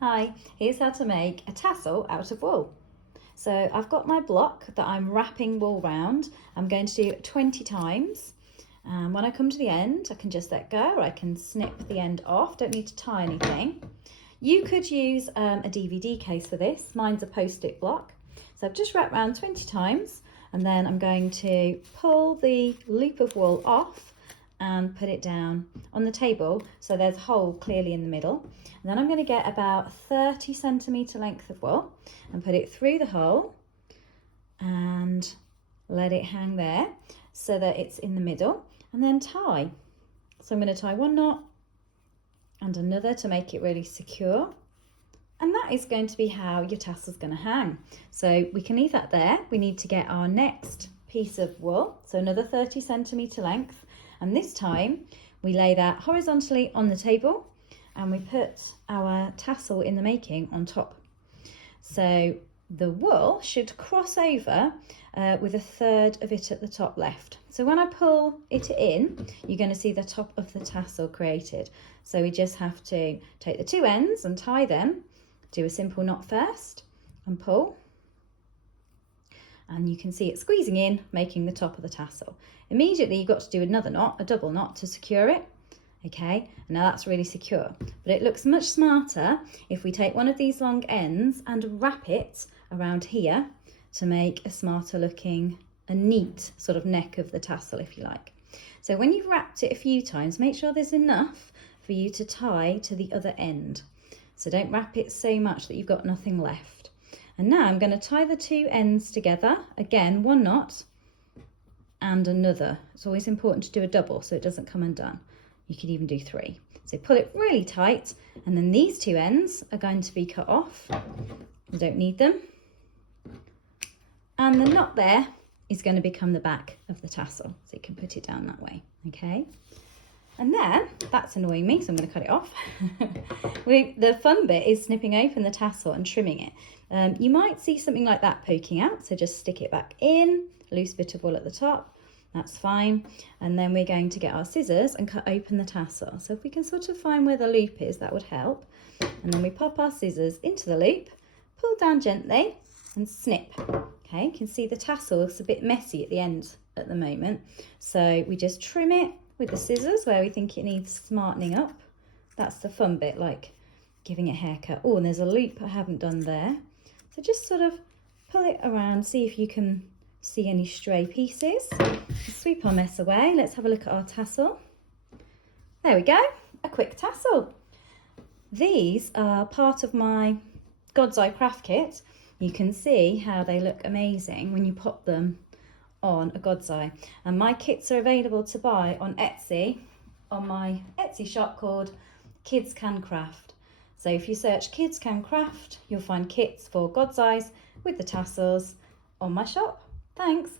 Hi, here's how to make a tassel out of wool. So I've got my block that I'm wrapping wool round. I'm going to do it 20 times. And when I come to the end, I can just let go, or I can snip the end off. Don't need to tie anything. You could use a DVD case for this. Mine's a post-it block. So I've just wrapped round 20 times, and then I'm going to pull the loop of wool off and put it down on the table so there's a hole clearly in the middle. And then I'm going to get about 30 centimetre length of wool and put it through the hole and let it hang there so that it's in the middle, and then tie. So I'm going to tie one knot and another to make it really secure. And that is going to be how your tassel's going to hang. So we can leave that there. We need to get our next piece of wool, so another 30 centimetre length. And this time we lay that horizontally on the table and we put our tassel in the making on top. So the wool should cross over with a third of it at the top left. So when I pull it in, you're going to see the top of the tassel created. So we just have to take the two ends and tie them, do a simple knot first and pull. And you can see it squeezing in, making the top of the tassel. Immediately you've got to do another knot, a double knot, to secure it. Okay, and now that's really secure. But it looks much smarter if we take one of these long ends and wrap it around here to make a smarter looking, a neat sort of neck of the tassel, if you like. So when you've wrapped it a few times, make sure there's enough for you to tie to the other end. So don't wrap it so much that you've got nothing left. And now I'm going to tie the two ends together. Again, one knot and another. It's always important to do a double so it doesn't come undone. You could even do three. So pull it really tight, and then these two ends are going to be cut off. You don't need them. And the knot there is going to become the back of the tassel. So you can put it down that way, okay? And then, that's annoying me, so I'm going to cut it off. The fun bit is snipping open the tassel and trimming it. You might see something like that poking out, so just stick it back in, loose bit of wool at the top, that's fine. And then we're going to get our scissors and cut open the tassel. So if we can sort of find where the loop is, that would help. And then we pop our scissors into the loop, pull down gently and snip. Okay, you can see the tassel looks a bit messy at the end at the moment. So we just trim it with the scissors where we think it needs smartening up. That's the fun bit, like giving it a haircut. Oh, and there's a loop I haven't done there. So just sort of pull it around, see if you can see any stray pieces. Sweep our mess away. Let's have a look at our tassel. There we go, a quick tassel. These are part of my God's Eye craft kit. You can see how they look amazing when you pop them on a God's Eye. And my kits are available to buy on Etsy, on my Etsy shop called Kids Can Craft. So if you search Kids Can Craft, you'll find kits for God's Eyes with the tassels on my shop. Thanks.